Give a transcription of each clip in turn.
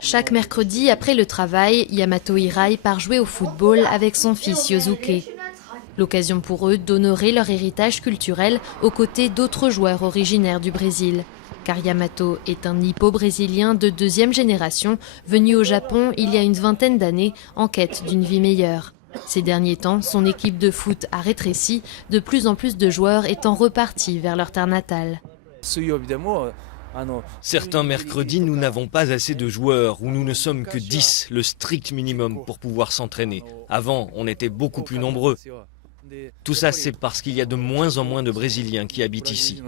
Chaque mercredi, après le travail, Yamato Hirai part jouer au football avec son fils Yosuke. L'occasion pour eux d'honorer leur héritage culturel aux côtés d'autres joueurs originaires du Brésil. Car Yamato est un nippo-brésilien de deuxième génération, venu au Japon il y a une vingtaine d'années en quête d'une vie meilleure. Ces derniers temps, son équipe de foot a rétréci, de plus en plus de joueurs étant repartis vers leur terre natale. Certains mercredis, nous n'avons pas assez de joueurs, ou nous ne sommes que 10, le strict minimum pour pouvoir s'entraîner. Avant, on était beaucoup plus nombreux. Tout ça, c'est parce qu'il y a de moins en moins de Brésiliens qui habitent ici.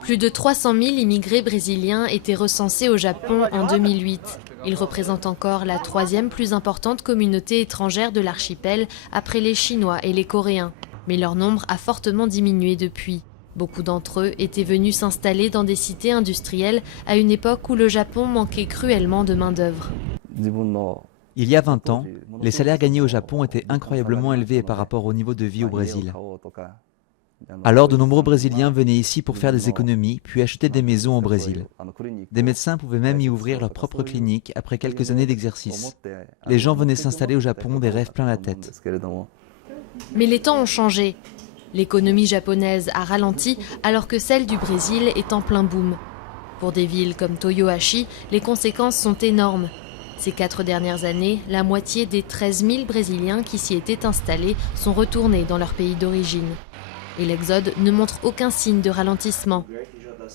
Plus de 300 000 immigrés brésiliens étaient recensés au Japon en 2008. Ils représentent encore la troisième plus importante communauté étrangère de l'archipel après les Chinois et les Coréens. Mais leur nombre a fortement diminué depuis. Beaucoup d'entre eux étaient venus s'installer dans des cités industrielles à une époque où le Japon manquait cruellement de main-d'œuvre. Il y a 20 ans, les salaires gagnés au Japon étaient incroyablement élevés par rapport au niveau de vie au Brésil. Alors de nombreux Brésiliens venaient ici pour faire des économies, puis acheter des maisons au Brésil. Des médecins pouvaient même y ouvrir leur propre clinique après quelques années d'exercice. Les gens venaient s'installer au Japon, des rêves plein la tête. Mais les temps ont changé. L'économie japonaise a ralenti alors que celle du Brésil est en plein boom. Pour des villes comme Toyohashi, les conséquences sont énormes. Ces 4 dernières années, la moitié des 13 000 Brésiliens qui s'y étaient installés sont retournés dans leur pays d'origine. Et l'exode ne montre aucun signe de ralentissement.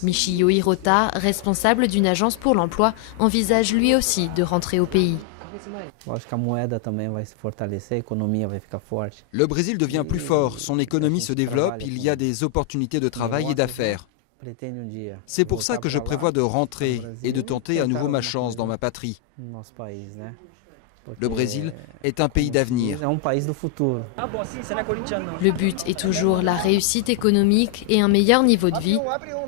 Michio Hirota, responsable d'une agence pour l'emploi, envisage lui aussi de rentrer au pays. Le Brésil devient plus fort, son économie se développe, il y a des opportunités de travail et d'affaires. C'est pour ça que je prévois de rentrer et de tenter à nouveau ma chance dans ma patrie. Le Brésil est un pays d'avenir. Le but est toujours la réussite économique et un meilleur niveau de vie.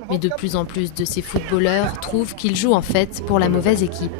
Mais de plus en plus de ces footballeurs trouvent qu'ils jouent en fait pour la mauvaise équipe.